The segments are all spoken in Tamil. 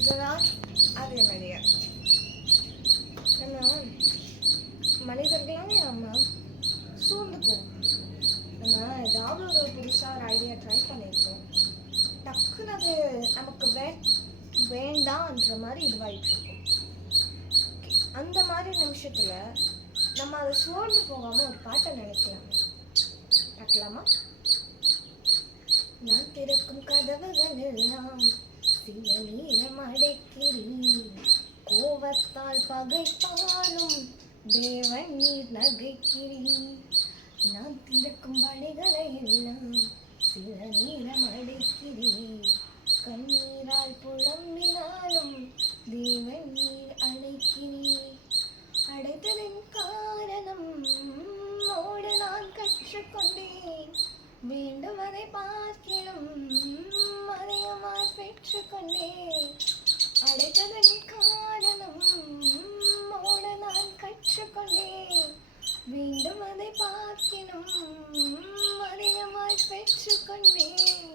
இதுதான் அதே மாதிரியே நம்ம மனிதர்களாக நம்ம சூழ்ந்து போவோம். நம்ம ஏதாவது ஒரு புதுசாக ஒரு ஐடியா ட்ரை பண்ணியிருக்கோம், டக்குன்னு அது நமக்கு வேண்டான்ற மாதிரி இதுவாகிட்டு இருக்கும். அந்த மாதிரி நிமிஷத்தில் நம்ம அதை சோர்ந்து போகாமல் ஒரு பாட்டை பார்க்கலாமா? நான் திறக்கும் கதவுகள் எல்லாம் சில நேரம் அடைக்கிறேன், கோபத்தால் பகைத்தாலும் தேவன் நீர் நகைக்கிறேன். நான் திறக்கும் வழிகளை எல்லாம் சில நேரம் அடைக்கிறேன், கண்ணீரால் புலம்பினாலும் தேவன் நீர் அழைக்கிறேன். அடைத்ததின் காரணம் ஓட நான் கற்றுக்கொண்டேன், வேண்டும் அதை பார்க்கிலும் அதிகமாய் பெற்றுக்கொண்டேன். அடைத்ததன் காரணம் ஓட நான் கற்றுக்கொண்டேன், வேண்டும் அதை பார்க்கிலும் அதிகமாய் பெற்றுக்கொண்டேன்.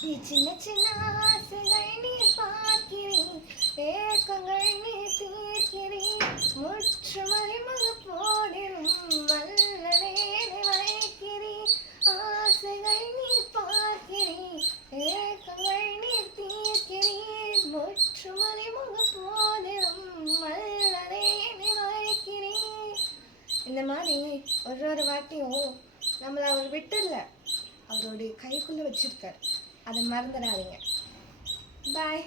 நீ சின்ன சின்ன ஆசைகள் நீர் பார்க்கிறேன், ஏக்கங்கள் நீர் தீர்க்கிறேன், முற்றுமறை முகப்போடிலும் வல்லவே வைக்கிறேன். ஆசைகள் நீர் பார்க்கிறேன், ஏக்கங்கள் நீர் தீர்க்கிறேன், முற்றுமறை முகப்போடிலும் வல்லவே வைக்கிறேன். இந்த மாதிரி ஒரு வாட்டியும் நம்மளை அவர் விட்டுல, அவருடைய கைக்குள்ளே வச்சிருக்கார். அதை மறந்துடாதீங்க. பாய்.